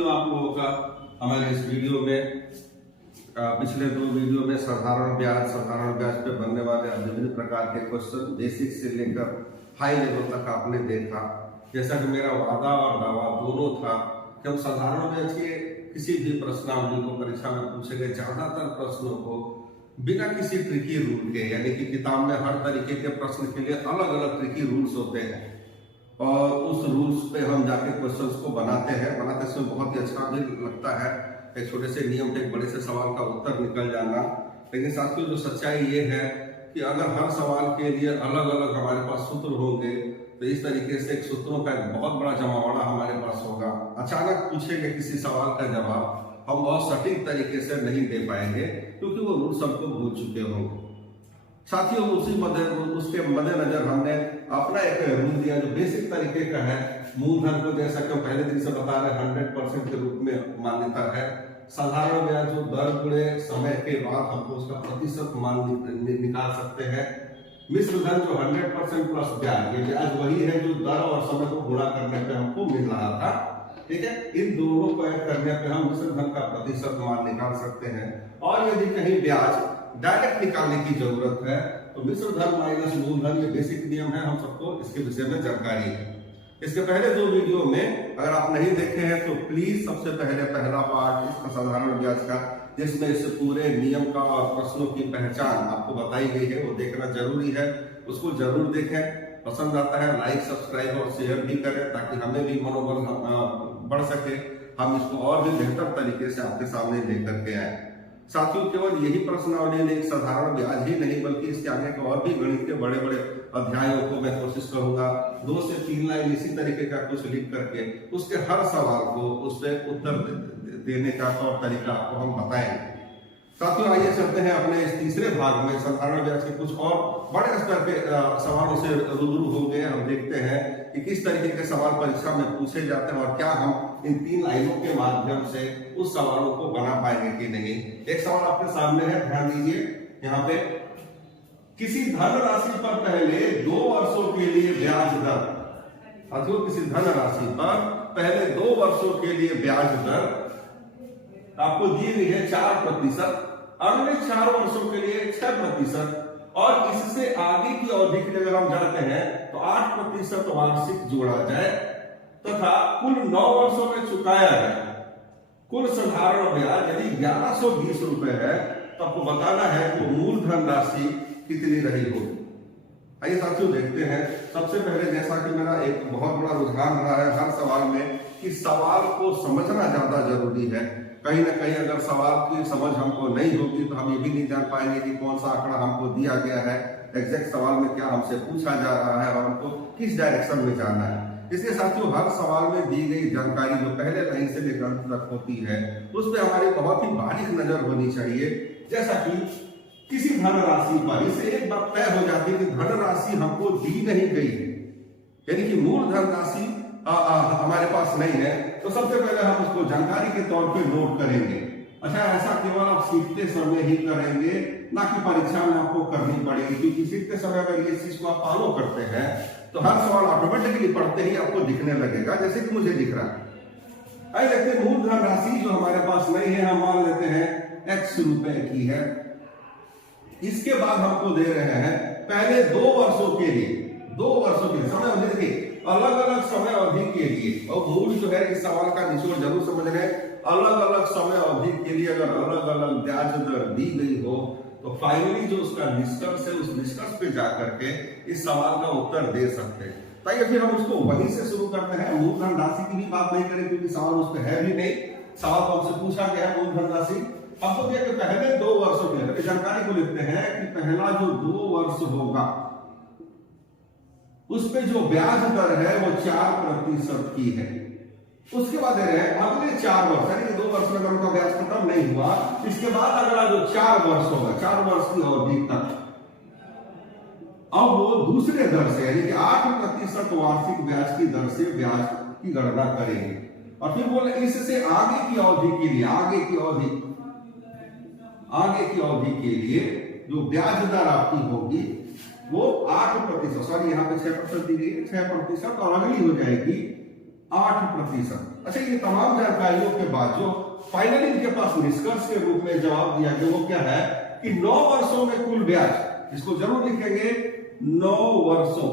साथियों, आप लोगों का हमारे इस वीडियो में पिछले 2 वीडियो में साधारण ब्याज पे बनने वाले विभिन्न प्रकार के क्वेश्चन बेसिक से लेकर हाई लेवल तक आपने देखा। जैसा कि मेरा वादा और दावा दोनों था कि हम साधारण ब्याज के किसी भी प्रश्नावली को परीक्षा में पूछे गए ज्यादातर प्रश्नों को बिना किसी ट्रिकी रूल के, यानी कि किताब में हर तरीके के प्रश्न के लिए अलग अलग ट्रिकी रूल्स होते हैं और उस रूल्स पे हम जाके क्वेश्चंस को बनाते समय बहुत ही अच्छा भी लगता है। एक छोटे से नियम पे एक बड़े से सवाल का उत्तर निकल जाना। लेकिन साथियों, जो सच्चाई ये है कि अगर हर सवाल के लिए अलग अलग हमारे पास सूत्र होंगे तो इस तरीके से एक सूत्रों का एक बहुत बड़ा जमावड़ा हमारे पास होगा। अचानक पूछेंगे किसी सवाल का जवाब, हम बहुत सटीक तरीके से नहीं दे पाएंगे क्योंकि वो रूल्स हमको भूल चुके होंगे। साथियों, उसके मद्देनजर हमने अपना एक रूल दिया जो बेसिक तरीके का है। मूलधन को जैसा कि हम पहले दिन से बता रहे 100% के रूप में मान्यता है। साधारण ब्याज जो दर गुणे समय के बाद हमको उसका प्रतिशत मान निकाल सकते हैं। मिश्र धन जो 100% प्लस ब्याज, ये ब्याज वही है जो दर और समय को गुणा करने पे हमको मिल रहा था। ठीक है, इन दोनों को ऐड करने पे हम मिश्र धन का प्रतिशत मान निकाल सकते हैं। और यदि कहीं ब्याज डायरेक्ट निकालने की जरूरत है तो मिश्र धन माइनस मूलधन, ये बेसिक नियम है, हम सबको इसके विषय में जानकारी है। इसके पहले 2 वीडियो में अगर आप नहीं देखे हैं तो प्लीज सबसे पहले पहला पार्ट इसका साधारण ब्याज का, जिसमें इस पूरे नियम का और प्रश्नों की पहचान आपको बताई गई है, वो देखना जरूरी है। उसको जरूर देखें। पसंद आता है लाइक, सब्सक्राइब और शेयर भी करें ताकि हमें भी मनोबल बढ़ सके, हम इसको और भी बेहतर तरीके से आपके सामने लेकर के आए। साथियों, केवल यही प्रश्नावली नहीं, साधारण ब्याज ही नहीं बल्कि इसके आगे के और भी गणित के बड़े बड़े अध्यायों को मैं कोशिश करूंगा 2 से 3 लाइन इसी तरीके का कुछ लिख करके उसके हर सवाल को उस पर उत्तर देने का तौर तरीका आपको हम बताएंगे। साथियों, आइए चलते हैं अपने इस तीसरे भाग में। साधारण ब्याज के कुछ और बड़े स्तर पे सवालों से रूबरू होंगे। हम देखते हैं कि किस तरीके के सवाल परीक्षा में पूछे जाते हैं और क्या हम इन 3 लाइनों के माध्यम से उस सवालों को बना पाएंगे कि नहीं। एक सवाल आपके सामने है, ध्यान दीजिए। यहाँ पे किसी धन राशि पर पहले 2 वर्षों के लिए ब्याज दर, साथियों किसी धन राशि पर पहले 2 वर्षों के लिए ब्याज दर आपको दी गई है 4%, अगले 4 वर्षों के लिए 6% और इससे आगे की अवधि के लिए अगर हम जाते हैं तो 8% वार्षिक जोड़ा जाए तथा कुल 9 वर्षों में चुकाया जाए। कुल साधारण ब्याज यदि 1120 रुपए है तो आपको बताना है कि मूलधन राशि कितनी रही होगी। आइए साथियों देखते हैं। सबसे पहले, जैसा कि मेरा एक बहुत बड़ा रुझान रहा है हर सवाल में कि सवाल को समझना ज्यादा जरूरी है। कहीं ना कहीं अगर सवाल की समझ हमको नहीं होगी तो हम ये भी नहीं जान पाएंगे कि कौन सा आंकड़ा हमको दिया गया है, एग्जैक्ट सवाल में क्या हमसे पूछा जा रहा है और हमको किस डायरेक्शन में जाना है। इसके साथियों, हर सवाल में दी गई जानकारी जो पहले लाइन से लेकर अंत तक होती है उस पर हमारी बहुत ही बारीक नजर होनी चाहिए। जैसा कि किसी धनराशि पर, इससे एक बात तय हो जाती है कि धनराशि हमको दी नहीं गई है, यानी कि मूल धनराशि हमारे पास नहीं है, तो सबसे पहले हम उसको जानकारी के तौर पे नोट करेंगे। अच्छा, ऐसा केवल आप सीखते समय ही करेंगे, ना कि परीक्षा में आपको करनी पड़ेगी, क्योंकि सीखते समय अगर ये चीज को आप फॉलो करते हैं तो हर सवाल ऑटोमेटिकली पढ़ते ही आपको दिखने लगेगा, जैसे कि मुझे दिख रहा है। आइए देखते हैं, मूलधन राशि जो हमारे पास नहीं है, हम मान लेते हैं X रुपए की है। इसके बाद हमको दे रहे हैं पहले 2 वर्षों के लिए, 2 वर्षों के लिए समय अवधि, देखिए अलग अलग समय अवधि के लिए, और मूल जो है इस सवाल का निचोड़ जरूर समझ रहे हैं। अलग अलग समय अवधि के लिए अगर अलग अलग ब्याज दर दी गई हो तो फाइनली जो उसका निष्कर्ष है, उस निष्कर्ष पे जाकर के इस सवाल का उत्तर दे सकते हैं। ताकि फिर हम उसको वहीं से शुरू करते हैं। मूलधन राशि की भी बात नहीं करें क्योंकि सवाल उस पर है भी नहीं। सवाल तो हमसे पूछा गया है मूलधन राशि। अब तो देखिए पहले 2 वर्षों के लिए जानकारी को लिखते हैं कि पहला जो 2 वर्ष होगा उस पे जो ब्याज दर है वो 4% की है। उसके बाद अगले 4 वर्ष, यानी 2 वर्ष में अगर उनका ब्याज खत्म नहीं हुआ, इसके बाद अगला जो 4 वर्ष होगा, 4 वर्ष की अवधि तक, अब वो दूसरे दर से यानी कि 8% वार्षिक ब्याज की दर से ब्याज की गणना करेंगे। और फिर बोले इससे आगे की अवधि के लिए, आगे की अवधि के लिए जो ब्याज दर आपकी होगी वो 8%, सॉरी यहाँ पे 6% दी गई है, 6% और अगली हो जाएगी 8%। अच्छा, ये तमाम जानकारियों के बाद जो फाइनली इनके पास निष्कर्ष के रूप में जवाब दिया गया वो क्या है कि 9 वर्षों में कुल ब्याज, इसको जरूर लिखेंगे, 9 वर्षों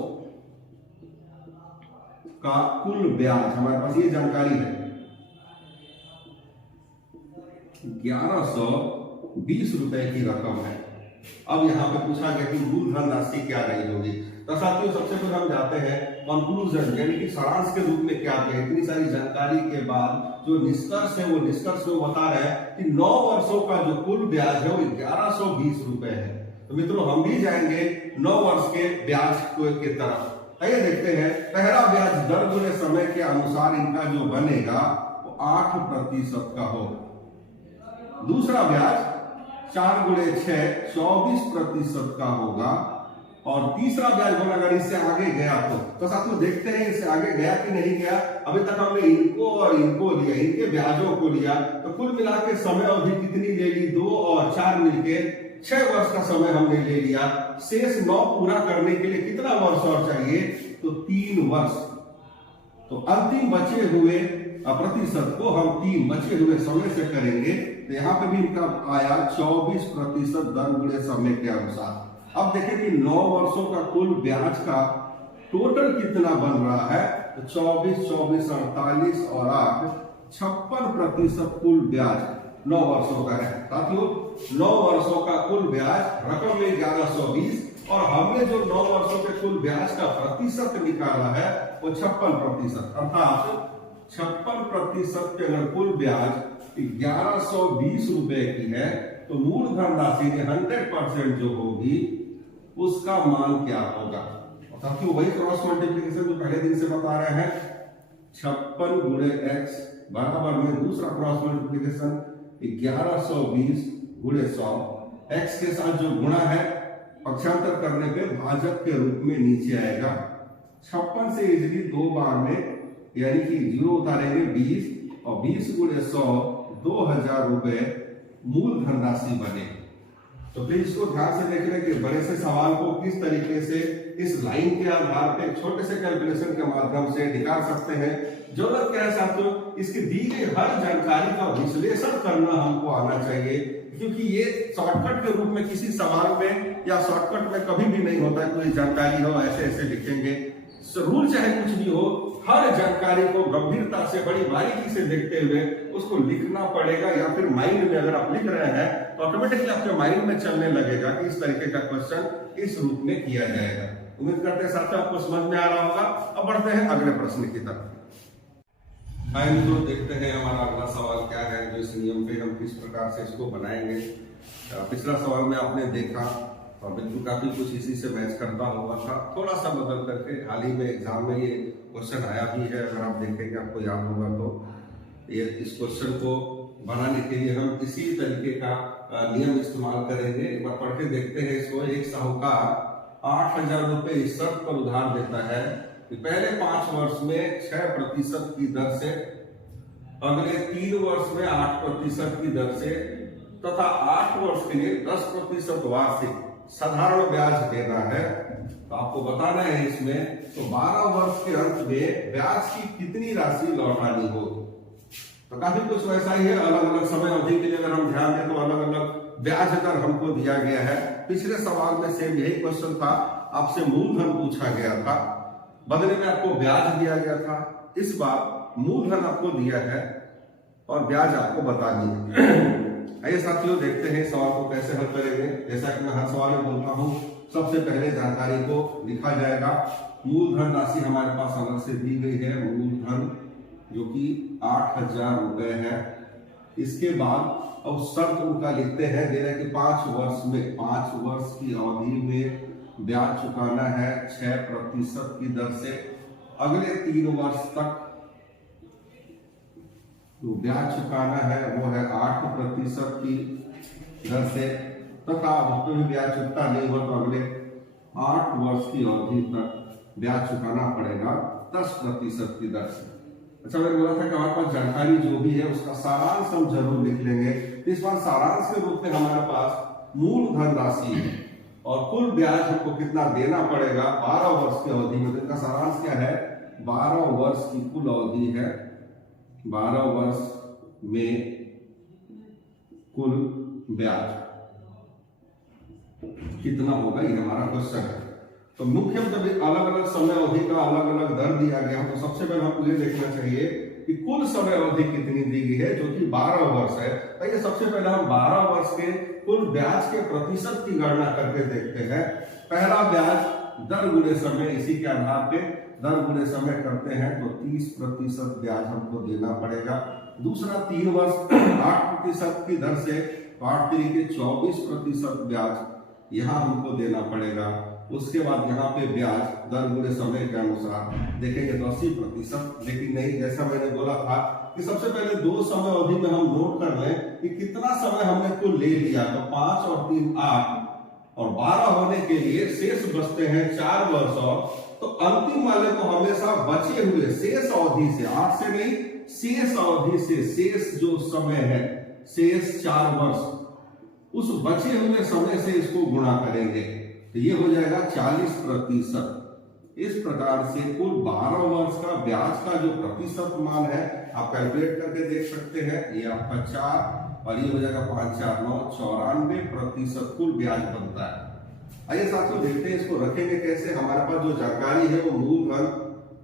का कुल ब्याज, हमारे पास ये जानकारी है 1120 रुपए की रकम है। अब यहां पे पूछा गया कि मूलधन राशि क्या रही होगी। तो साथियों, सबसे पहले हम जाते हैं कंक्लूजन, यानी कि सारांश के रूप में क्या किया। इतनी सारी जानकारी के बाद जो निष्कर्ष है वो निष्कर्ष में बता रहे हैं कि 9 वर्षों का जो कुल ब्याज है वो 1120 रुपए है। तो मित्रों, हम भी जाएंगे 9 वर्ष के ब्याज के तरफ। आइए देखते हैं। पहला ब्याज दर गुणे समय के अनुसार इनका जो बनेगा वो 8% का हो। दूसरा ब्याज 4 गुणे 6 24% का होगा। और तीसरा ब्याज बना, अगर इससे आगे गया तो साथियों देखते हैं इससे आगे गया कि नहीं गया। अभी तक हमने इनको और इनको लिया, इनके ब्याजों को लिया, तो कुल मिला के समय अवधि कितनी ले ली, 2 और 4 मिलके 6 वर्ष का समय हमने ले लिया। शेष 9 पूरा करने के लिए कितना वर्ष और चाहिए, तो 3 वर्ष। तो अंतिम बचे हुए प्रतिशत को हम 3 बचे हुए समय से करेंगे। तो यहाँ पे भी इनका आया 24% दर गुणे समय के अनुसार। अब देखें कि 9 वर्षों का कुल ब्याज का टोटल कितना बन रहा है, तो 24, 24, 48 और 8 56% कुल ब्याज 9 वर्षों का है। साथियों, 9 वर्षों का कुल ब्याज रकम में 1120 और हमने जो 9 वर्षों के कुल ब्याज का प्रतिशत निकाला है वो 56%, अर्थात 56% पे अगर कुल ब्याज 1120 रुपए की है तो मूलधन राशि के 100% जो होगी उसका मान क्या होगा। साथियों, वही क्रॉस मल्टीप्लिकेशन जो पहले दिन से बता रहे हैं, 56 गुणे x बराबर में दूसरा क्रॉस मल्टीप्लिकेशन 1120 गुणे 100। x के साथ जो गुणा है पक्षांतर करने पे भाजक के रूप में नीचे आएगा। 56 से इजिली 2 बार में, यानी कि 0 उतारेंगे 20 और 20 गुणे 100 2000 रुपए मूलधन राशि बने। तो प्लीज इसको ध्यान से देखने के बड़े से सवाल को किस तरीके से इस लाइन के आधार पे छोटे से कैलकुलेशन के माध्यम से निकाल सकते हैं। जरूरत क्या है साथियों, इसकी दी गई हर जानकारी का विश्लेषण करना हमको आना चाहिए, क्योंकि ये शॉर्टकट के रूप में किसी सवाल में या शॉर्टकट में कभी भी नहीं होता है। कोई जानकारी हो ऐसे ऐसे लिखेंगे, रूल चाहे कुछ भी हो, हर जानकारी को गंभीरता से बड़ी बारीकी से देखते हुए उसको लिखना पड़ेगा, या फिर माइंड में अगर आप लिख रहे हैं तो ऑटोमेटिकली आपके माइंड में चलने लगेगा कि इस तरीके का क्वेश्चन इस रूप में किया जाएगा। उम्मीद करते हैं साथियों आपको समझ में आ रहा होगा। अब बढ़ते हैं अगले प्रश्न की तरफ। आइए मित्रों, देखते हैं हमारा अगला सवाल क्या है, जो इस नियम पे हम किस प्रकार से इसको बनाएंगे। पिछला सवाल में आपने देखा और बिल्कुल काफी कुछ इसी से मैच करता हुआ था, थोड़ा सा बदल करके। हाल ही में एग्जाम में ये क्वेश्चन आया भी है, अगर आप देखेंगे आपको याद होगा तो। ये इस क्वेश्चन को बनाने के लिए हम इसी तरीके का नियम इस्तेमाल करेंगे। एक बार पढ़ के देखते हैं इसको। एक साहूकार 8000 रुपए इस शर्त पर उधार देता है कि पहले 5 वर्ष में 6% की दर से, अगले 3 वर्ष में 8% की दर से तथा 8 वर्ष के लिए 10% वार्षिक साधारण ब्याज देना है। तो आपको बताना है इसमें, तो 12 वर्ष के अंत में ब्याज की कितनी राशि लौटानी हो। तो काफी कुछ वैसा ही है, अलग अलग समय अवधि के लिए अगर हम ध्यान दें तो अलग अलग ब्याज दर हमको दिया गया है। पिछले सवाल में सेम यही क्वेश्चन था, आपसे मूलधन पूछा गया था, बदले में आपको ब्याज दिया गया था। इस बार मूलधन आपको दिया है और ब्याज आपको बता दिया। आइए साथियों, देखते हैं सवाल को कैसे हल करेंगे। जैसा कि मैं हर सवाल में बोलता हूं, सबसे पहले जानकारी को लिखा जाएगा। मूलधन राशि हमारे पास अलग से दी गई है, मूलधन जो कि 8000 रुपए है। इसके बाद अब शर्त उनका लिखते हैं, दे रहे कि 5 वर्ष में, 5 वर्ष की अवधि में ब्याज चुकाना है 6% की दर से। अगले 3 वर्ष तक जो ब्याज चुकाना है वो है 8% की दर से, तथा उसमें भी ब्याज चुकता नहीं हो तो अगले 8 वर्ष की अवधि तक ब्याज चुकाना पड़ेगा 10% की दर से। अच्छा, मैंने बोला था कि हमारे पास जानकारी जो भी है उसका सारांश हम जरूर लिख लेंगे। इस बार सारांश के रूप में हमारे पास मूलधन राशि है और कुल ब्याज हमको कितना देना पड़ेगा 12 वर्ष की अवधि में। तो इनका सारांश क्या है, 12 वर्ष की कुल अवधि है 12 वर्ष में कुल ब्याज कितना होगा, ये हमारा क्वेश्चन है। तो मुख्य जब अलग अलग समय अवधि का अलग अलग दर दिया गया तो सबसे पहले हमको ये देखना चाहिए कि कुल समय अवधि कितनी दी गई है, जो कि 12 वर्ष है। तो ये सबसे पहले हम 12 वर्ष के कुल ब्याज के प्रतिशत की गणना करके देखते हैं। पहला ब्याज दर गुणे समय, इसी के आधार पे दर गुणे समय करते हैं तो 30% ब्याज हमको देना पड़ेगा। दूसरा 3 वर्ष 8% की दर से 8 तरीके 24% ब्याज यहाँ हमको देना पड़ेगा। उसके बाद यहाँ पे ब्याज दर गुणे समय के अनुसार देखेंगे तो 80%। लेकिन नहीं, जैसा मैंने बोला था कि सबसे पहले 2 समय अवधि में हम नोट कर लें कि कितना समय हमने कुल ले लिया। तो 5 और 3 8 और 12 होने के लिए शेष बचते हैं 4 वर्ष और। तो अंतिम वाले को हमेशा बचे हुए शेष अवधि से, 8 से नहीं, शेष अवधि से, शेष जो समय है, शेष 4 वर्ष, उस बचे हुए समय से इसको गुणा करेंगे तो ये हो जाएगा 40%। इस प्रकार से कुल 12 वर्ष का ब्याज का जो प्रतिशत मान है आप कैलकुलेट करके देख सकते हैं। ये आपका 4 और ये हो जाएगा 5 4 9 94% कुल ब्याज बनता है। आइए साथियों देखते हैं इसको रखेंगे कैसे। हमारे पास जो जानकारी है वो मूलधन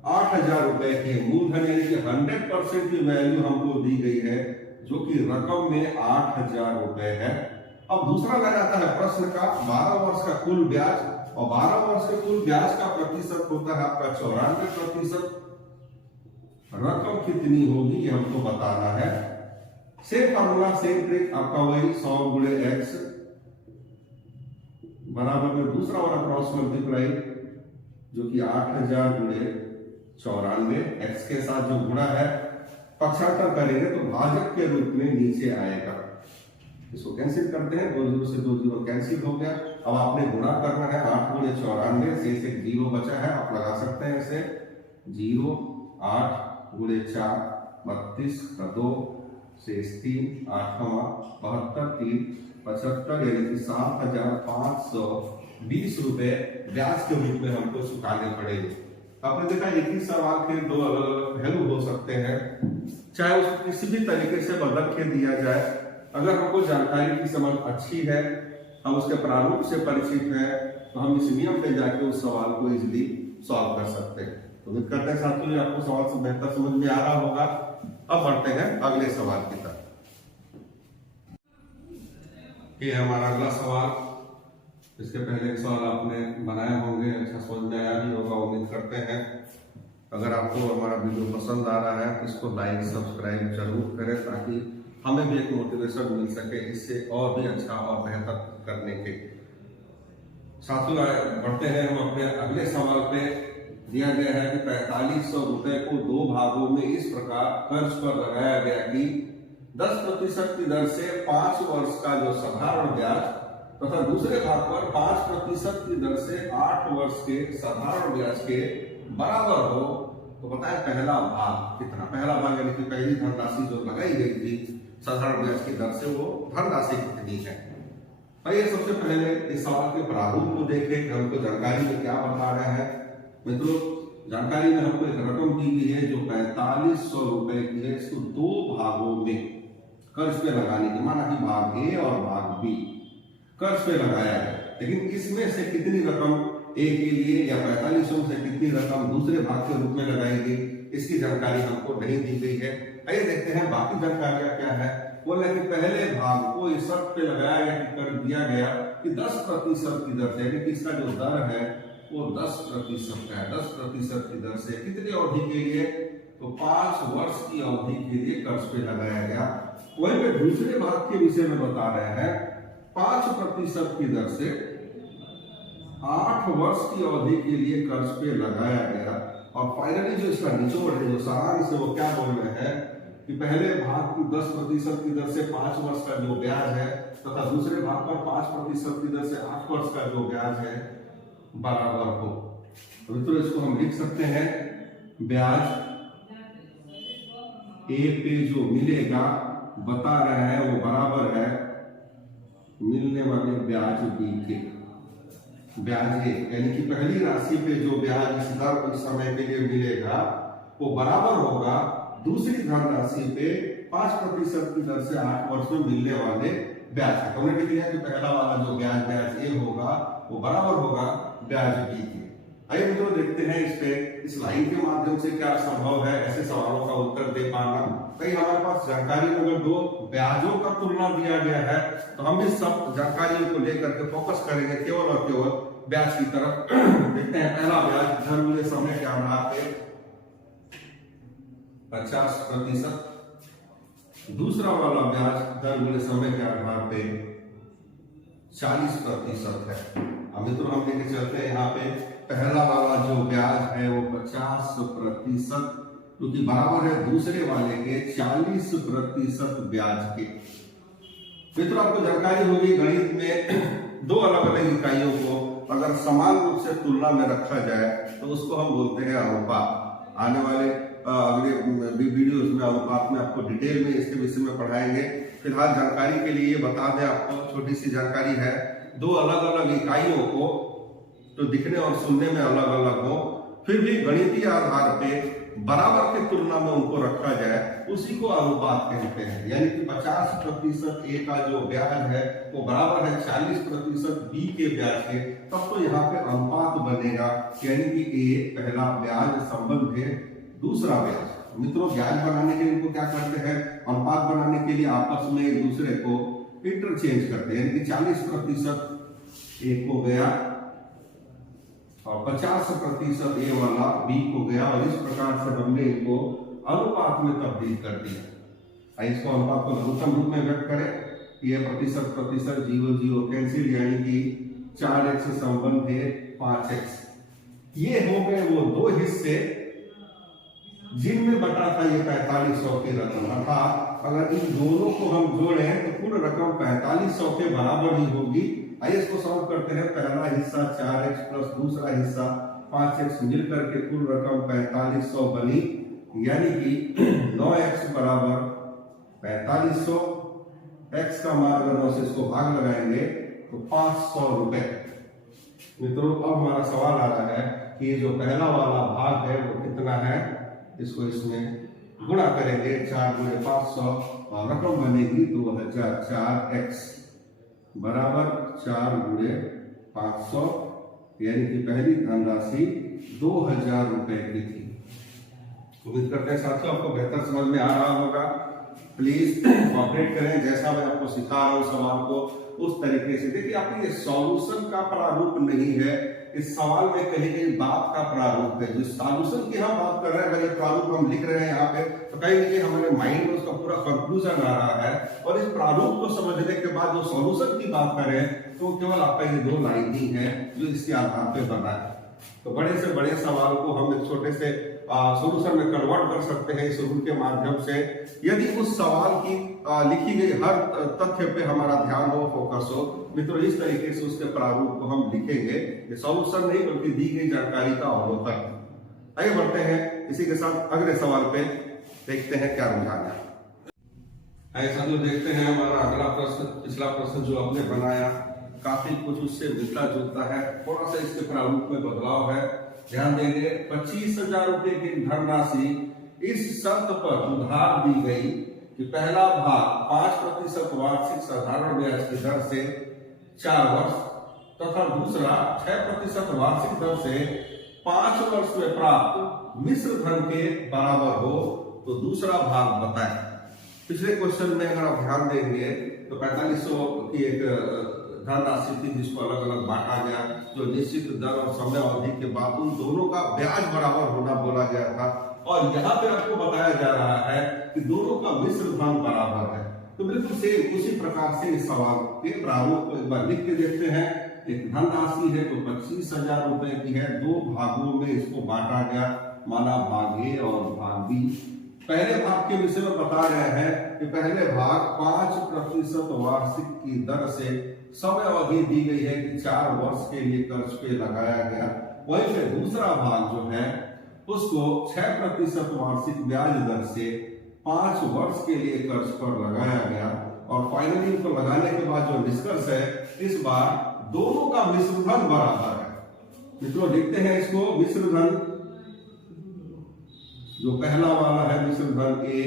8000 रुपए की मूलधन यानी कि 100% की वैल्यू हमको दी गई है, जो कि रकम में 8000 रुपए है। अब दूसरा लाइन आता है प्रश्न का 12 वर्ष का कुल ब्याज, और 12 वर्ष के कुल ब्याज का प्रतिशत होता है आपका 94%। रकम कितनी होगी ये हमको बताना है। सेम फार्मूला, सेम ट्रिक, आपका वही 100 गुणे x बराबर में दूसरा वाला क्रॉस मल्टीप्लाई जो कि 8000 गुणे 94, x के साथ जो गुणा है पक्षांतर करेंगे तो भाजक के रूप में नीचे आएगा। इसको कैंसिल करते हैं, 2 0 से 2 0 कैंसिल हो गया। अब आपने गुणा करना है 8 गुणे 94 से, एक 0 बचा है, आप लगा सकते हैं इसे 0 8 गुणे 4 32 का 2 शेष 3 8 72 3 75 यानी कि 7520 रुपए ब्याज के रूप में हमको चुकाने पड़ेंगे। आपने देखा एक ही सवाल के 2 अलग अलग पहलू हो सकते हैं, चाहे उसको किसी भी तरीके से बदल के दिया जाए। अगर हमको जानकारी की समझ अच्छी है, हम उसके प्रारूप से परिचित हैं, तो हम इस नियम पे जाके उस सवाल को इजीली सॉल्व कर सकते हैं। तो उम्मीद करते हैं साथियों आपको सवाल से बेहतर समझ में आ रहा होगा। अब बढ़ते हैं अगले सवाल की तरफ। ये हमारा अगला सवाल, इसके पहले एक सवाल आपने बनाए होंगे, अच्छा समझ में आया भी होगा उम्मीद करते हैं। अगर आपको हमारा वीडियो पसंद आ रहा है तो इसको लाइक सब्सक्राइब जरूर करें, ताकि हमें भी एक मोटिवेशन मिल सके इससे और भी अच्छा और बेहतर करने के। साथियों बढ़ते हैं हम अपने अगले सवाल पे। दिया गया है कि 4500 रुपए को 2 भागों में इस प्रकार कर्ज पर लगाया गया कि 10% की दर से 5 वर्ष का जो साधारण ब्याज तथा दूसरे भाग पर 5% की दर से 8 वर्ष के साधारण ब्याज के बराबर हो। तो बताएं पहला भाग कितना, पहला भाग यानी कि पहली धनराशि जो लगाई गई थी साधारण ब्याज की दर से, वो धनराशि कितनी है। आइए सबसे पहले इस सवाल के प्रारूप को देखें कि हमको जानकारी में क्या बता रहे हैं। मित्रों जानकारी में हमको एक रकम दी गई है जो 4500 रुपए की है। इसको 2 भागों में कर्ज पे लगाने की, माना कि भाग ए और भाग बी कर्ज पे लगाया है, लेकिन इसमें से कितनी रकम ए के लिए या 4500 से कितनी रकम दूसरे भाग के रूप में लगाएगी, इसकी जानकारी हमको नहीं दी गई है। आइए देखते हैं बाकी जानकारियां क्या है। बोले कि पहले भाग को इस शर्त पे लगाया गया कि कर दिया गया कि 10% की दर से, यानी कि इसका जो दर है वो 10% है। 10% की दर से कितनी अवधि के लिए, तो 5 वर्ष की अवधि के लिए कर्ज पे लगाया गया। वहीं पे दूसरे भाग के विषय में बता रहे हैं 5% की दर से 8 वर्ष की अवधि के लिए कर्ज पे लगाया गया। और फाइनली जो इसका निचोड़ है, जो सारांश है, वो क्या बोल रहे हैं कि पहले भाग की 10% की दर से 5 वर्ष का जो ब्याज है तथा दूसरे भाग पर 5% की दर से 8 वर्ष का जो ब्याज है बराबर हो। तो इसको हम लिख सकते हैं ब्याज ए पे जो मिलेगा बता रहे हैं वो बराबर है मिलने वाले ब्याज बी के ब्याज ए, यानी कि पहली राशि पे जो ब्याज इस दर इस समय के लिए मिलेगा वो बराबर होगा दूसरी धनराशि पे 5% की दर से 8 वर्ष में मिलने वाले ब्याज है। हमने लिख लिया कि पहला वाला जो ब्याज ए होगा वो बराबर होगा ब्याज बी के। आइए मित्रों देखते हैं इस पे इस लाइन के माध्यम से क्या संभव है ऐसे सवालों का उत्तर दे पाना। कहीं हमारे पास जानकारी में अगर दो ब्याजों का तुलना दिया गया है तो हम इस सब जानकारियों को लेकर के फोकस करेंगे केवल और केवल ब्याज की तरफ। देखते हैं पहला ब्याज धन मूल्य समय के आधार पे 50%, दूसरा वाला ब्याज धन मूल्य समय के आधार पे 40% है। अब मित्रों हम लेके चलते हैं यहाँ पे पहला वाला जो ब्याज है वो 50% क्योंकि बराबर है दूसरे वाले के 40% ब्याज के। मित्रों आपको जानकारी होगी गणित में दो अलग अलग इकाइयों को अगर समान रूप से तुलना में रखा जाए तो उसको हम बोलते हैं अनुपात। आने वाले अगले वीडियोस में अनुपात में आपको डिटेल में इसके विषय में पढ़ाएंगे। फिलहाल जानकारी के लिए बता दें आपको छोटी सी जानकारी है, दो अलग अलग इकाइयों को तो दिखने और सुनने में अलग अलग हो फिर भी गणितीय आधार पे बराबर की तुलना में उनको रखा जाए उसी को अनुपात कहते हैं। यानी कि 50% ए का जो ब्याज है वो बराबर है 40% बी के ब्याज के, तब तो यहाँ पे अनुपात बनेगा। यानी कि ए पहला ब्याज संबंध है दूसरा ब्याज। मित्रों ब्याज बनाने के लिए इनको क्या करते हैं, अनुपात बनाने के लिए आपस में एक दूसरे को इंटरचेंज करते हैं। यानी कि 40% ए को गया और 50% ए वाला बी को गया और इस प्रकार से हमने इनको अनुपात में तब्दील कर दिया। इसको अनुपात को लघुत्तम रूप में व्यक्त करें, ये प्रतिशत 0 कैंसिल, यानी कि 4x संबंध है 5x। ये हो गए वो दो हिस्से जिनमें बटा था ये 4500 की रकम। अर्थात अगर इन दोनों को हम जोड़ें तो कुल रकम 4500 के बराबर ही होगी। आइए इसको सॉल्व करते हैं। पहला हिस्सा 4x प्लस दूसरा हिस्सा 5x मिलकर के कुल रकम 4500 बनी, यानी कि 9x बराबर 4500। x का मान अगर 9 से इसको भाग लगाएंगे तो 500 रुपए। मित्रों अब हमारा सवाल आ रहा है कि ये जो पहला वाला भाग है वो कितना है, इसको इसमें गुणा करेंगे 4 गुणे 500 और रकम बनेगी 2004x बराबर 4 गुणे 500, यानी कि पहली धनराशि 2000 रुपए की थी। उम्मीद करते हैं साथियों आपको बेहतर समझ में आ रहा होगा। प्लीज कोऑपरेट करें, जैसा मैं आपको सिखा रहा हूं सवाल को उस तरीके से। देखिए आपके ये सॉल्यूशन का प्रारूप नहीं है, इस सवाल में कहीं कहीं बात का प्रारूप है। जो सॉल्यूशन की हम बात कर रहे हैं, अगर ये प्रारूप हम लिख रहे हैं यहाँ पे तो कहीं ना कहीं हमारे माइंड में उसका पूरा कंक्लूजन आ रहा है, और इस प्रारूप को समझने के बाद जो सॉल्यूशन की बात करें तो केवल आपका ये 2 लाइन ही है जो इसके आधार पे बना है। तो बड़े से बड़े सवाल को हम एक छोटे से सॉल्यूशन में कन्वर्ट कर सकते हैं इस रूल के माध्यम से, यदि उस सवाल की लिखी गई हर तथ्य पे हमारा ध्यान हो, फोकस हो। मित्रों इस तरीके से उसके प्रारूप को हम लिखेंगे, ये सॉल्यूशन नहीं बल्कि दी गई जानकारी का अवलोकन। आगे बढ़ते हैं इसी के साथ अगले सवाल पे, देखते हैं क्या रुझान है। ऐसा जो देखते हैं हमारा अगला प्रश्न, पिछला प्रश्न जो आपने बनाया काफी कुछ उससे मिलता जुलता है, थोड़ा सा इसके प्रारूप में बदलाव है। ध्यान देंगे 25,000 रुपए की धनराशि इस शर्त पर उधार दी गई कि पहला भाग 5% वार्षिक साधारण ब्याज की दर से 4 वर्ष तथा दूसरा 6% वार्षिक दर से 5 वर्ष में प्राप्त मिश्र धन के बराबर हो तो दूसरा भाग बताएं। पिछले क्वेश्चन में अगर आप ध्यान देंगे तो 4500 की एक धनराशि थी जिसको अलग अलग बांटा गया, जो निश्चित दर और समय अवधि के बाद उन दोनों का ब्याज बराबर होना बोला गया था। और यहाँ पे आपको बताया जा रहा है कि दोनों का मिश्र धन बराबर है। तो बिल्कुल सेम उसी प्रकार से इस सवाल के प्रारूप को एक बार लिख के देखते हैं। एक धनराशि है तो 25,000 रुपए की है, 2 भागों में इसको बांटा गया, माना भाग ए और भाग बी। पहले भाग के विषय में बता रहे हैं कि पहले भाग 5% वार्षिक की दर से समय अवधि दी गई है कि 4 वर्ष के लिए कर्ज पे लगाया गया। वहीं पे दूसरा भाग जो है उसको 6% वार्षिक ब्याज दर से 5 वर्ष के लिए कर्ज पर लगाया गया। और फाइनली इनको लगाने के बाद जो निष्कर्ष है, इस बार दोनों का मिश्र धन बराबर है। मित्रों देखते हैं इसको, मिश्र धन जो पहला वाला है मिश्र धन ए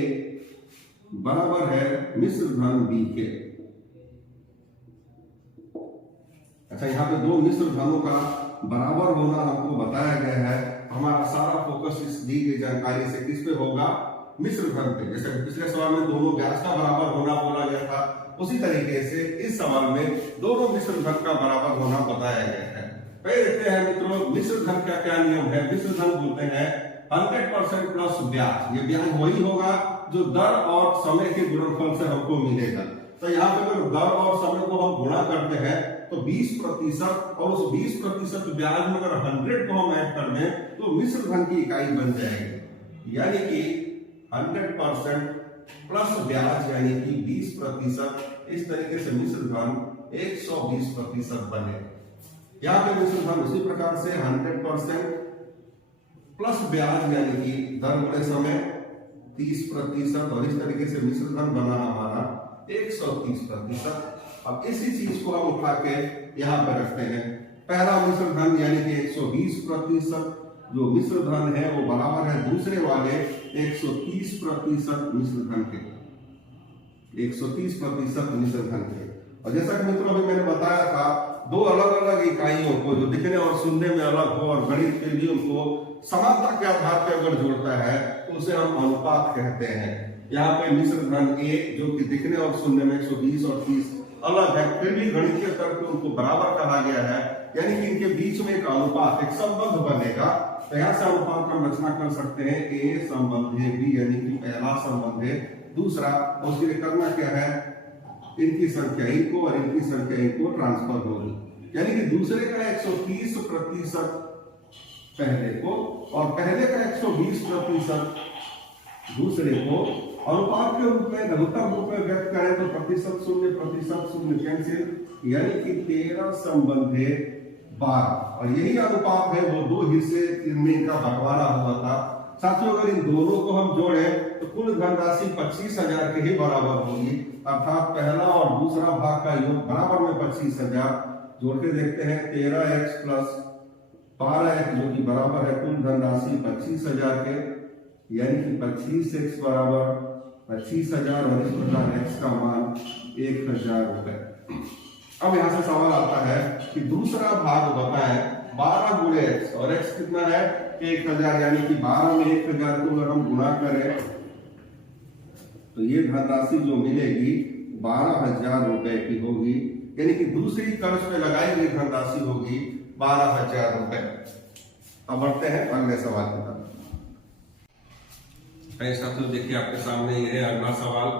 बराबर है मिश्र धन बी के। अच्छा, यहाँ पे दो मिश्र धनों का बराबर होना हमको बताया गया है। हमारा सारा फोकस इस दी गई जानकारी से किस पे होगा? मिश्र धन पे। जैसे पिछले सवाल में दोनों ब्याज का बराबर होना बोला गया था, उसी तरीके से इस सवाल में दोनों मिश्र धन का बराबर होना बताया गया है। पहले देखते हैं मित्रों मिश्र धन का क्या नियम है। मिश्र धन बोलते हैं 100% प्लस ब्याज। ये ब्याज वही होगा जो दर और समय के गुणनफल से हमको मिलेगा। तो यहाँ पे अगर दर और समय को हम गुणा करते हैं तो 20% और उस 20% ब्याज में अगर 100 को हम ऐड कर दें तो मिश्र धन की इकाई बन जाएगी। यानी कि 100% प्लस ब्याज यानी कि 20%, इस तरीके से मिश्र धन 120% बने। यहाँ पे मिश्र धन उसी प्रकार से 100% प्लस ब्याज यानी कि दर बड़े समय 30% और इस तरीके से मिश्र धन बना हमारा 130%। अब इसी चीज को हम उठा के यहाँ पे रखते हैं। पहला मिश्र धन यानी कि 120% जो मिश्र धन है वो बराबर है दूसरे वाले 130% मिश्र धन के। 130% मिश्र धन के। और जैसा कि मित्रों अभी मैंने बताया था, दो अलग अलग इकाइयों को जो दिखने और सुनने में अलग हो और गणित के लिए उनको समानता के आधार पर अगर जोड़ता है तो उसे हम अनुपात कहते हैं। यहाँ पे मिश्र धन ए जो कि दिखने और सुनने में 120 और 30 अलग है, फिर भी गणितीय तौर पर उनको बराबर कहा गया है। यानी कि इनके बीच में एक अनुपात, एक संबंध बनेगा। तो यहाँ से अनुपात का रचना कर सकते हैं ए संबंध है बी, यानी कि पहला संबंध है दूसरा। उसके लिए करना क्या है? इनकी संख्या इनको और इनकी संख्या इनको ट्रांसफर होगी। यानी कि दूसरे का 130% पहले को और पहले का 120% दूसरे को अनुपात के रूप में लघुत्तम रूप में व्यक्त करें तो प्रतिशत शून्य कैंसिल, यानी कि 13 संबंध है 12। और यही अनुपात है वो दो हिस्से इनमें इनका बंटवारा हुआ था। साथियों अगर इन दोनों को हम जोड़े तो कुल धनराशि 25,000 के ही बराबर होगी। अर्थात पहला और दूसरा भाग का योग बराबर में 25,000। जोड़ के देखते हैं 13x प्लस 12x जो कि बराबर है कुल धनराशि 25,000 के, यानी कि 25x बराबर 25,000 और इस प्रकार x का मान 1,000 रुपए। अब यहाँ से सवाल आता है कि दूसरा भाग बताएं 12 गुणे x, और x कितना है? 1,000, यानी कि 12 में 1,000 को अगर हम गुणा करें तो ये धनराशि जो मिलेगी 12,000 रुपए की होगी। यानी कि दूसरी कर्ज पे लगाई गई धनराशि होगी 12,000 रुपए। अब बढ़ते हैं अगले सवाल की तरफ। साथियों देखिए आपके सामने ये है अगला सवाल।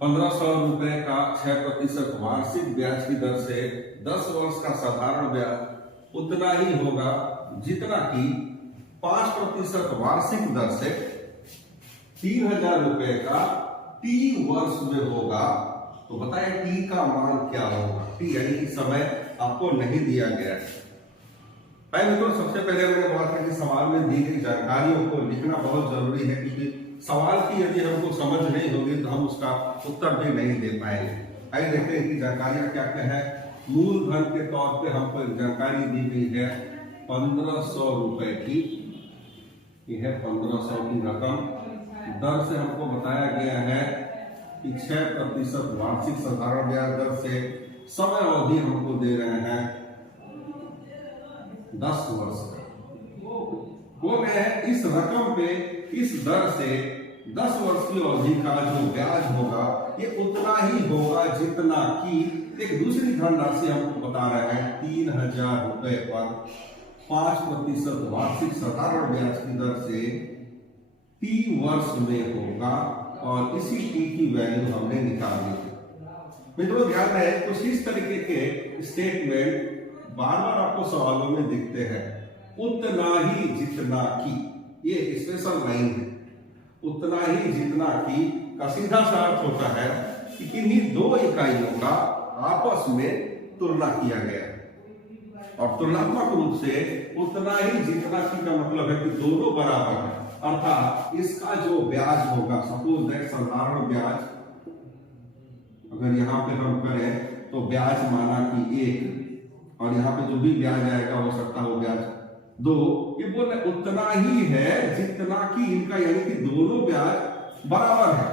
1,500 रुपए का 6% वार्षिक ब्याज की दर से 10 वर्ष का साधारण ब्याज उतना ही होगा जितना कि 5% वार्षिक दर से 3,000 रुपए का टी वर्ष में होगा। तो बताएं टी का मान क्या होगा? टी यानी कि समय आपको नहीं दिया गया है। मित्रों सबसे पहले मैंने बोला था कि सवाल में दी गई जानकारियों को लिखना बहुत जरूरी है, क्योंकि सवाल की यदि हमको समझ नहीं होगी तो हम उसका उत्तर भी नहीं दे पाएंगे। आइए देखते हैं कि जानकारियां क्या क्या है। मूलधन के तौर पे हमको एक जानकारी दी गई है 1,500 रुपए की। यह है 1,500 की रकम। दर से हमको बताया गया है कि 6% वार्षिक साधारण ब्याज दर से समय अवधि हमको दे रहे हैं 10 वर्ष का। बोल रहे हैं इस रकम पे इस दर से 10 वर्ष की अवधि का जो ब्याज होगा ये उतना ही होगा जितना कि एक दूसरी धनराशि हमको बता रहे हैं 3,000 रुपए पर 5% वार्षिक साधारण ब्याज की दर से टी वर्ष में होगा। और इसी टी की वैल्यू हमने निकाली थी। मित्रों ध्यान रहे कुछ इस तरीके के स्टेटमेंट बार बार आपको सवालों में दिखते हैं। उतना ही जितना की, ये स्पेशल लाइन है। उतना ही जितना की का सीधा सा अर्थ होता है कि किन्हीं दो इकाइयों का आपस में तुलना किया गया है। और तुलनात्मक रूप से उतना ही जितना की का मतलब है कि दोनों बराबर है। अर्थात इसका जो ब्याज होगा, सपोज दैट साधारण ब्याज अगर यहाँ पे हम करें तो ब्याज माना कि 1, और यहाँ पे जो भी ब्याज आएगा हो सकता है वो ब्याज दो, ये बोल रहे उतना ही है जितना कि इनका, यानी कि दोनों ब्याज बराबर है।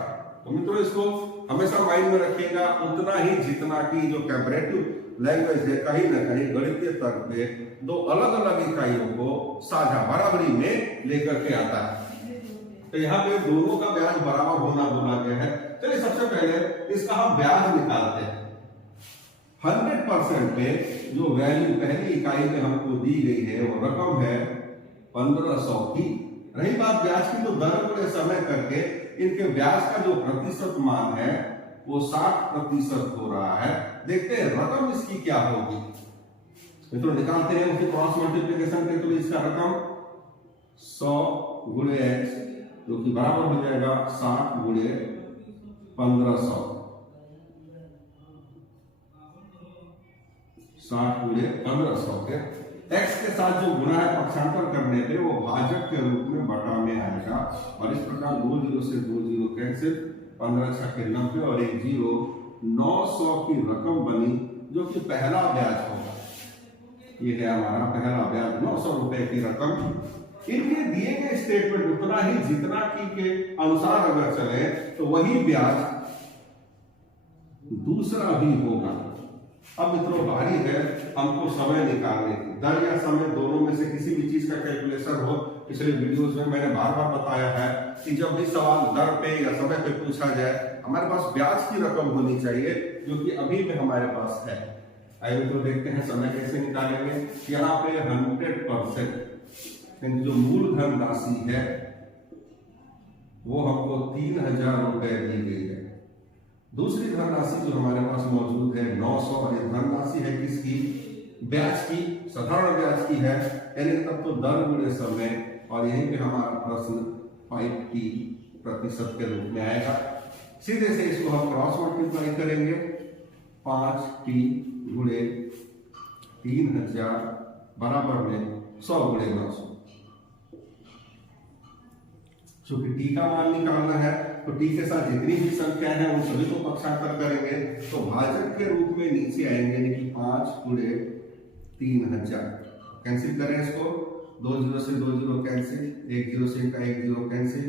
तो मित्रों इसको हमेशा माइंड में रखिएगा, उतना ही जितना कि जो कंपैरेटिव लैंग्वेज है कहीं ना कहीं गणितीय तर्क पे दो अलग अलग इकाइयों को साझा बराबरी में लेकर के आता है। तो यहाँ पे दोनों का ब्याज बराबर होना बोला गया है। चलिए सबसे पहले इसका हम ब्याज निकालते हैं। 100% पे जो वैल्यू पहली इकाई में हमको दी गई है वो रकम है 1500 की। रही बात ब्याज की, तो दर बड़े समय करके इनके ब्याज का जो प्रतिशत मान है वो 60% हो रहा है। देखते हैं रकम इसकी क्या होगी। मित्रों निकालते हैं उसकी क्रॉस मल्टीप्लिकेशन के, तो इसका रकम 100 गुणे x जो कि बराबर हो जाएगा 60 गुणे 1500, 60 गुणे 1500 के x के साथ जो गुणा है पक्षांतर करने पे वो भाजक के रूप में बटा में आएगा। और इस प्रकार 2 0 से 2 0 कैंसिल, 15 छके 90 और 1 0, 900 की रकम बनी जो कि पहला ब्याज होगा। ये है हमारा पहला ब्याज 900 रुपए की रकम। इनके दिए गए स्टेटमेंट उतना ही जितना की के अनुसार अगर चले तो वही ब्याज दूसरा भी होगा। अब मित्रों बारी है हमको समय निकालने की। दर या समय दोनों में से किसी भी चीज का कैलकुलेशन हो, पिछले वीडियोस में मैंने बार बार बताया है कि जब भी सवाल दर पे या समय पे पूछा जाए हमारे पास ब्याज की रकम होनी चाहिए जो कि अभी भी हमारे पास है। आइए तो देखते हैं समय कैसे निकालेंगे। यहाँ पे 100% जो मूलधन राशि है वो हमको 3000 रुपए दी गई है। दूसरी धनराशि जो हमारे पास मौजूद है 900, और ये धनराशि है किसकी? ब्याज की, साधारण ब्याज की है। यानी तब तो दर गुणे समय, और यहीं पे हमारा प्रश्न 5t% के रूप में आएगा। सीधे से इसको हम क्रॉस मल्टीप्लाई करेंगे। 5t गुणे 3000 बराबर में 100 गुणे 900। चूंकि टी का मान निकालना है तो टी के साथ जितनी भी संख्या है उन सभी को पक्षांतर करेंगे तो भाजक के रूप में नीचे आएंगे, यानी कि 5 गुणे 3000। कैंसिल करें इसको, 2 0 से 2 0 कैंसिल, 1 0 से 1 0 कैंसिल,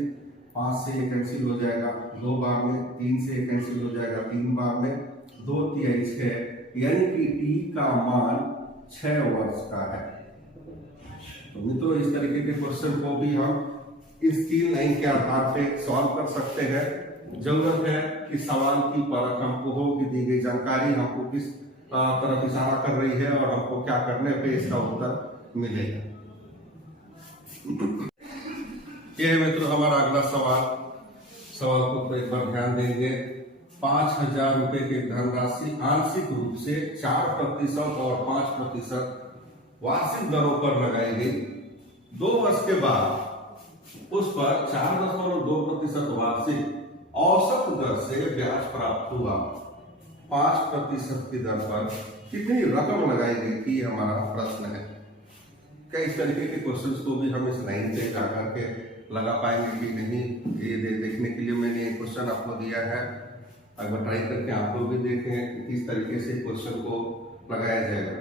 5 से ये कैंसिल हो जाएगा 2 बार में, 3 से ये कैंसिल हो जाएगा 3 बार में, 2 3 6, यानी कि टी का मान 6 वर्ष का है। तो मित्रों इस तरीके के क्वेश्चन को भी हम इस 3 लाइन के आधार पे सॉल्व कर सकते हैं। जरूरत है कि सवाल की परख हमको हो कि दी गई जानकारी हमको किस तरफ इशारा कर रही है और हमको क्या करने पे इसका उत्तर मिलेगा। ये है मित्रों हमारा अगला सवाल को तो एक बार ध्यान देंगे। 5000 रुपए की धनराशि आंशिक रूप से 4% और 5% वार्षिक दरों पर लगाई गई। 2 वर्ष के बाद उस पर 4.2% वार्षिक औसत दर से ब्याज प्राप्त हुआ। 5% की दर पर कितनी रकम लगाई गई थी हमारा प्रश्न है। क्या इस तरीके के क्वेश्चंस को भी हम इस लाइन पे जाकर के लगा पाएंगे कि नहीं, ये देखने के लिए मैंने एक क्वेश्चन आपको दिया है। अगर ट्राई करके आप लोग भी देखें कि किस तरीके से क्वेश्चन को लगाया जाएगा।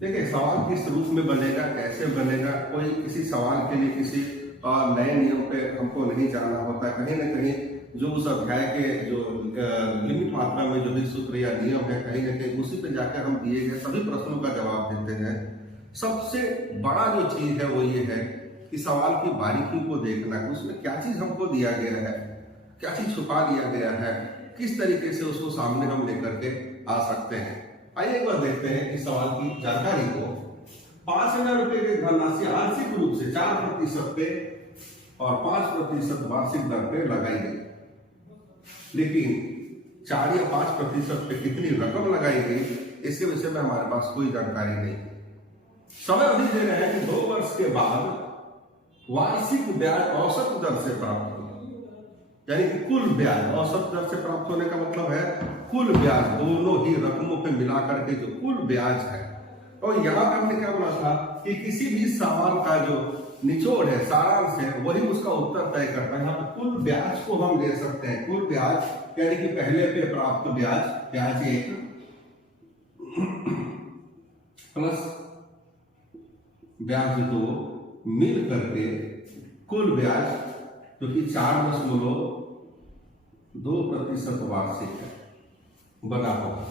देखिए सवाल किस रूप में बनेगा, कैसे बनेगा, कोई किसी सवाल के लिए किसी नए नियम पे हमको नहीं जाना होता। कहीं ना कहीं जो उस अध्याय के जो लिमिट मात्रा में जो भी सूत्र या नियम है कहीं ना कहीं उसी पे जाकर हम दिए गए सभी प्रश्नों का जवाब देते हैं। सबसे बड़ा जो चीज है वो ये है कि सवाल की बारीकी को देखना, उसमें क्या चीज हमको दिया गया है, क्या चीज छुपा दिया गया है, किस तरीके से उसको सामने हम लेकर के आ सकते हैं। आइए एक बार देखते हैं कि सवाल की जानकारी को। 5000 रुपए की धनराशि आंशिक रूप से 4% पे और 5% वार्षिक दर पे लगाई गई, लेकिन 4 या 5% पे कितनी रकम लगाई गई इसके विषय में हमारे पास कोई जानकारी नहीं। समय अवधि दे रहे हैं कि 2 वर्ष के बाद वार्षिक ब्याज औसत दर से प्राप्त होगा, यानी कि कुल ब्याज औसत दर से प्राप्त होने का मतलब है कुल ब्याज दोनों ही रकमों पे मिलाकर के जो कुल ब्याज है। और यहां पे हमने क्या बोला था कि किसी भी सवाल का जो निचोड़ है, सारांश है, वही उसका उत्तर तय करता है। यहाँ पे कुल ब्याज को हम ले सकते हैं। कुल ब्याज यानी कि पहले पे प्राप्त ब्याज, ब्याज 1 प्लस ब्याज दो मिल करके कुल ब्याज जो कि 4.2% वार्षिक है बना होगा।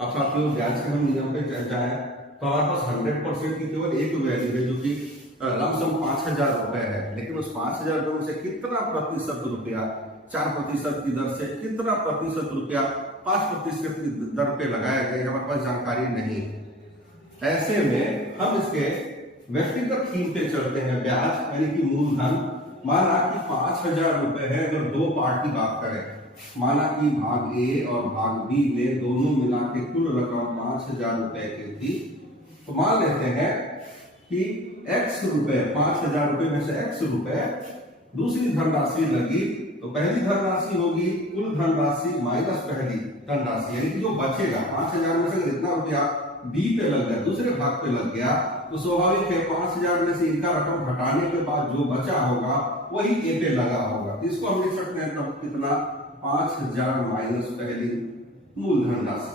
अब साथियों ब्याज के हम नियम पे जाए तो हमारे पास 100% की केवल एक वैल्यू है जो कि लमसम 5,000 रुपए है, लेकिन उस 5,000 रुपए में से कितना प्रतिशत रुपया 4% की दर से, कितना प्रतिशत रुपया 5% की दर पे लगाया गया हमारे पास जानकारी नहीं। ऐसे में हम इसके व्यक्तिगत थीम पे चलते हैं। ब्याज यानी कि मूलधन, माना कि 5,000 रुपए है। अगर दो पार्ट की बात करें, माना कि भाग ए और भाग बी में दोनों मिला के कुल रकम 5,000 रुपए की थी, तो मान लेते हैं कि x रुपए 5,000 रुपए में से x रुपए दूसरी धनराशि लगी, तो पहली धनराशि होगी कुल धनराशि माइनस पहली धनराशि, यानी कि जो बचेगा 5,000 में से जितना रुपया बी पे लग गया, दूसरे भाग पे लग गया, तो स्वाभाविक है 5,000 में से इनका रकम घटाने के बाद जो बचा होगा वही ए पे लगा होगा। इसको हम लिख सकते हैं तब कितना 5,000 माइनस पहली मूलधन राशि।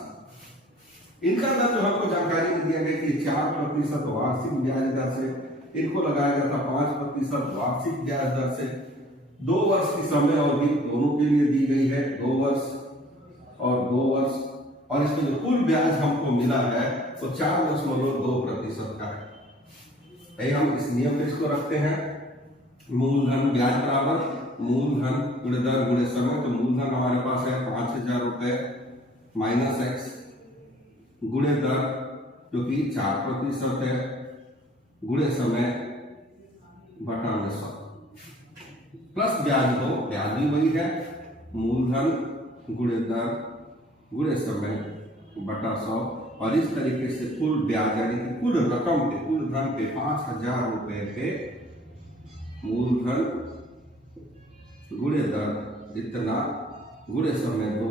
इनका दर जो हमको जानकारी में दिया गया कि 4% वार्षिक ब्याज दर से इनको लगाया गया था 5% वार्षिक ब्याज दर से। 2 वर्ष की समय अवधि दोनों के लिए दी गई है, 2 वर्ष और 2 वर्ष, और इसमें जो कुल ब्याज हमको मिला है तो 4.2% का है। हम इस नियम में इसको रखते हैं, मूलधन ब्याज बराबर मूलधन गुणे दर गुणे समय। तो मूलधन हमारे पास है 5,000 रुपए माइनस x गुणे दर जो कि 4% है गुणे समय बटा में 100 प्लस ब्याज दो, ब्याज भी वही है, मूलधन गुणे दर गुणे समय बटा 100। और इस तरीके से कुल ब्याज यानी कि कुल रकम पे, कुल धन पे 5,000 रुपए पे मूलधन गुणे दर इतना गुणे समय 2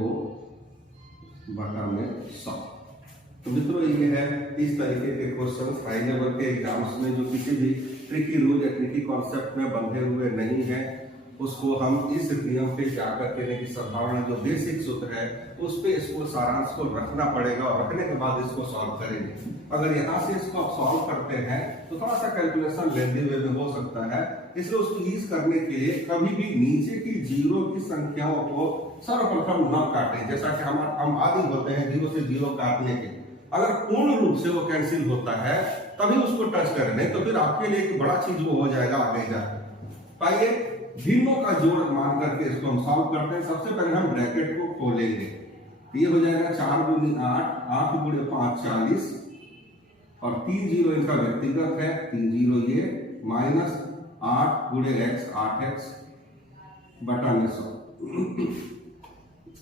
बटा में 100। तो मित्रों ये है इस तरीके के क्वेश्चन हाई लेवल के एग्जाम्स में जो किसी भी ट्रिकी रूल या ट्रिकी कॉन्सेप्ट में बंधे हुए नहीं है, उसको हम इस नियम पे जाकर के कि साधारण जो बेसिक सूत्र है उस पे इसको सारांश को रखना पड़ेगा और रखने के बाद इसको सॉल्व करेंगे। अगर यहाँ से इसको आप सॉल्व करते हैं तो थोड़ा सा कैलकुलेशन लेंदी वे में हो सकता है, इसलिए उसको ईज करने के लिए कभी भी नीचे की जीरो की संख्याओं को सर्वप्रथम न काटें। जैसा कि हम आदि होते हैं 0 से 0 काटने के, अगर पूर्ण रूप से वो कैंसिल होता है तभी उसको टच कर लें, तो फिर आपके लिए एक बड़ा चीज वो हो जाएगा आगे जाकर। आइए भिन्नों का जोड़ मान करके इसको हम सॉल्व करते हैं। सबसे पहले हम ब्रैकेट को खोलेंगे, ये हो जाएगा 4 दूनी 8, 8 गुणे 5 40 और 3 जीरो इनका व्यक्तिगत है, 3 जीरो ये माइनस 8 गुणे x 8x बटा में 100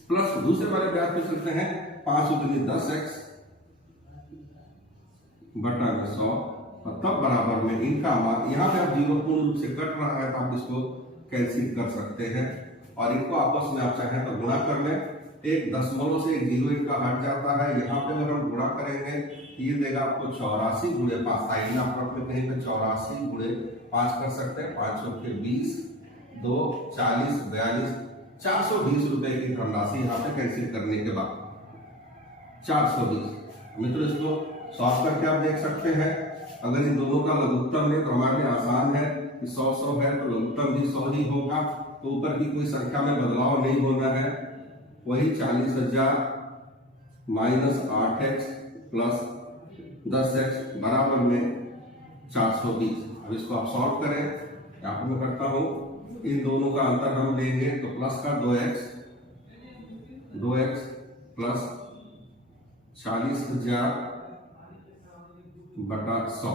प्लस दूसरे वाले ब्याज पे सकते हैं 5 दूनी 10x बटा में 100 और तब बराबर में इनका मान, यहाँ पे आप जीरो पूर्ण रूप से कट रहा है तो आप इसको कैंसिल कर सकते हैं और इनको आपस में आप चाहें तो गुणा कर लें। एक दशमलव से एक जीरो इनका हट जाता है, यहाँ पे अगर हम गुणा करेंगे ये देगा आपको 84 गुणे 5, साइड में आप कहीं पे 84 गुणे 5 कर सकते हैं, 5 के 20 2 40 42 420 रुपए की धनराशि यहाँ पे कैंसिल करने के बाद 420। मित्रों इसको सॉल्व करके आप देख सकते हैं। अगर इन दोनों का लघुत्तम ले तो हमारे लिए आसान है कि 100 है तो लघुत्तम भी 100 ही होगा, तो ऊपर की कोई संख्या में बदलाव नहीं होना है। वही 40,000 माइनस 8x प्लस 10x बराबर में 420। अब इसको आप सॉल्व करें, यहाँ पर मैं करता हूँ, इन दोनों का अंतर हम लेंगे तो प्लस का 2x प्लस 40,000 बटा 100।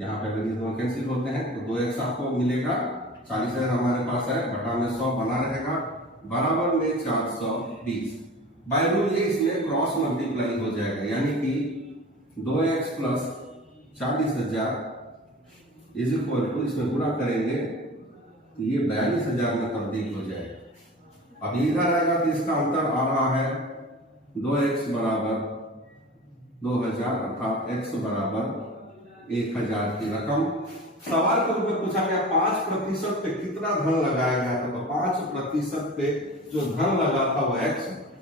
यहाँ पे अगर ये दोनों कैंसिल होते हैं तो 2x आपको मिलेगा, 40,000 हमारे पास है बटा में 100 बना रहेगा बराबर में 420। बाय रूल ये इसमें क्रॉस मल्टीप्लाई हो जाएगा, यानी कि 2x plus 40,000 is equal to, इसमें गुणा करेंगे तो ये 42,000 में तब्दील हो जाएगा। अब इधर आएगा तो इसका अंतर आ रहा है 2x बराबर 2000 अर्थात x बराबर 1000 की रकम। सवाल के रूप में पूछा गया 5% पे कितना धन लगाया गया था, तो 5% पे जो धन लगा था वो x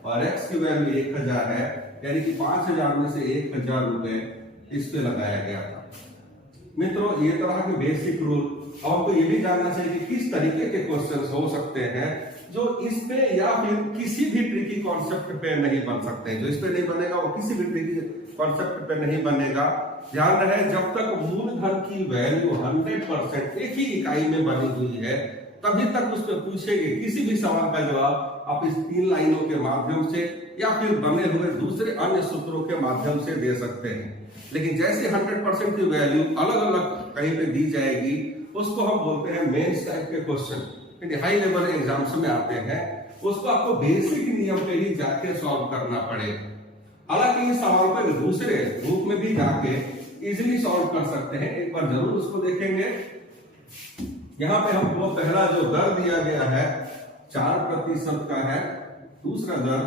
और x की वैल्यू 1000 है, यानी कि 5,000 में से 1,000 रुपए इस पे लगाया गया था। मित्रों ये तरह के बेसिक रूल। अब आपको ये भी जानना चाहिए कि किस तरीके के क्वेश्चंस हो सकते हैं जो इस पे या फिर किसी भी ट्रिकी कॉन्सेप्ट पे नहीं बन सकते। जो इस पे नहीं बनेगा वो किसी भी ट्रिकी कॉन्सेप्ट पे नहीं बनेगा। ध्यान रहे, जब तक मूलधन की वैल्यू 100% एक ही इकाई में बनी हुई है तभी तक उस पर पूछेंगे किसी भी सवाल का जवाब आप इस 3 लाइनों के माध्यम से या फिर बने हुए दूसरे अन्य सूत्रों के माध्यम से दे सकते हैं। लेकिन जैसे 100% की वैल्यू अलग अलग कहीं पे दी जाएगी उसको हम बोलते हैं मेंस टाइप के क्वेश्चन, हाई लेवल एग्जाम्स में आते हैं। उसको आपको बेसिक नियम पे ही जाके सॉल्व करना पड़ेगा। हालांकि इस सवाल पर दूसरे रूप में भी जाके इजीली सॉल्व कर सकते हैं, एक बार जरूर उसको देखेंगे। यहाँ पे हमको पहला जो दर दिया गया है 4% का है, दूसरा दर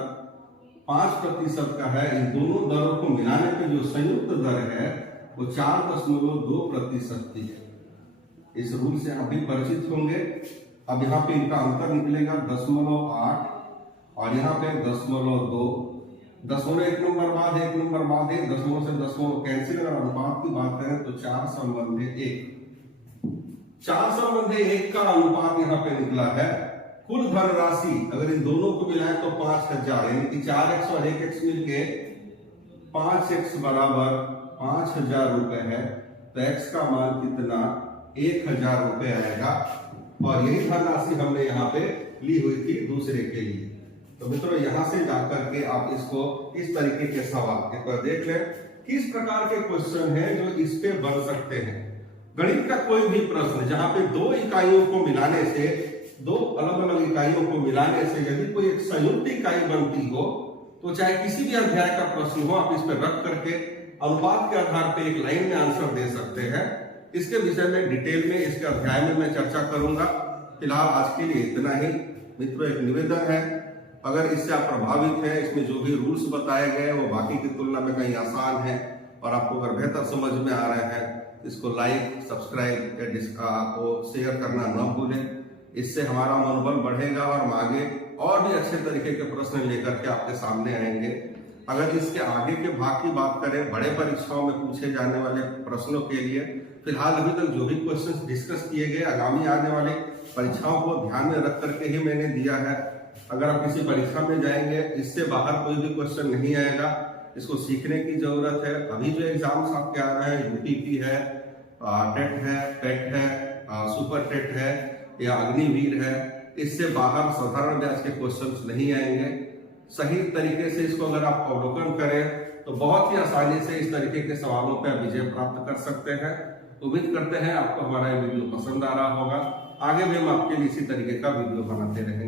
5% का है। इन दोनों दरों को मिलाने पे जो संयुक्त दर है वो 4.2% की है। इस रूल से आप भी परिचित होंगे। अब यहाँ पे इनका अंतर निकलेगा 0.8 और यहाँ पे 0.2। दशमलव एक नंबर बाद एक नंबर बाद एक, दशमलव से दशमलव कैंसिल। अगर अनुपात की बात करें तो 4/1 का अनुपात यहाँ पे निकला है। कुल धनराशि अगर इन दोनों को मिलाएं तो 5000, यानी कि 4x और 1x मिलके 5x बराबर 5000 रुपए है। तो x का मान कितना 1000 रुपए आएगा और यही धनराशि हमने यहाँ पे ली हुई थी दूसरे के लिए। तो मित्रों यहाँ से जाकर के आप इसको इस तरीके के सवाल एक बार देख लें किस प्रकार के क्वेश्चन हैं जो इस पे बन सकते हैं। गणित का कोई भी प्रश्न जहां पे दो इकाइयों को मिलाने से, दो अलग अलग इकाइयों को मिलाने से यदि कोई एक संयुक्त इकाई बनती हो तो चाहे किसी भी अध्याय का प्रश्न हो आप इस पर रख करके अनुपात के आधार पे एक लाइन में आंसर दे सकते हैं। इसके विषय में डिटेल में इसके अध्याय में मैं चर्चा करूंगा। फिलहाल आज के लिए इतना ही। मित्रों एक निवेदन है, अगर इससे आप प्रभावित हैं, इसमें जो भी रूल्स बताए गए वो बाकी की तुलना में कहीं आसान है और आपको अगर बेहतर समझ में आ रहे हैं इसको लाइक, सब्सक्राइब आपको शेयर करना न भूलें। इससे हमारा मनोबल बढ़ेगा और हम आगे और भी अच्छे तरीके के प्रश्न लेकर के आपके सामने आएंगे। अगर इसके आगे के भाग की बात करें, बड़े परीक्षाओं में पूछे जाने वाले प्रश्नों के लिए फिलहाल अभी तक जो भी क्वेश्चंस डिस्कस किए गए आगामी आने वाले परीक्षाओं को ध्यान में रख करके ही मैंने दिया है। अगर आप किसी परीक्षा में जाएंगे इससे बाहर कोई भी क्वेश्चन नहीं आएगा। इसको सीखने की जरूरत है। अभी जो एग्जाम्स आपके आ रहे हैं, यूटीपी है, टेट है, पेट है, सुपर टेट है या अग्निवीर है, इससे बाहर साधारण ब्याज के क्वेश्चंस नहीं आएंगे। सही तरीके से इसको अगर आप अवलोकन करें तो बहुत ही आसानी से इस तरीके के सवालों पर विजय प्राप्त कर सकते हैं। उम्मीद करते हैं आपको हमारा ये वीडियो पसंद आ रहा होगा। आगे भी हम आपके लिए इसी तरीके का वीडियो बनाते रहेंगे।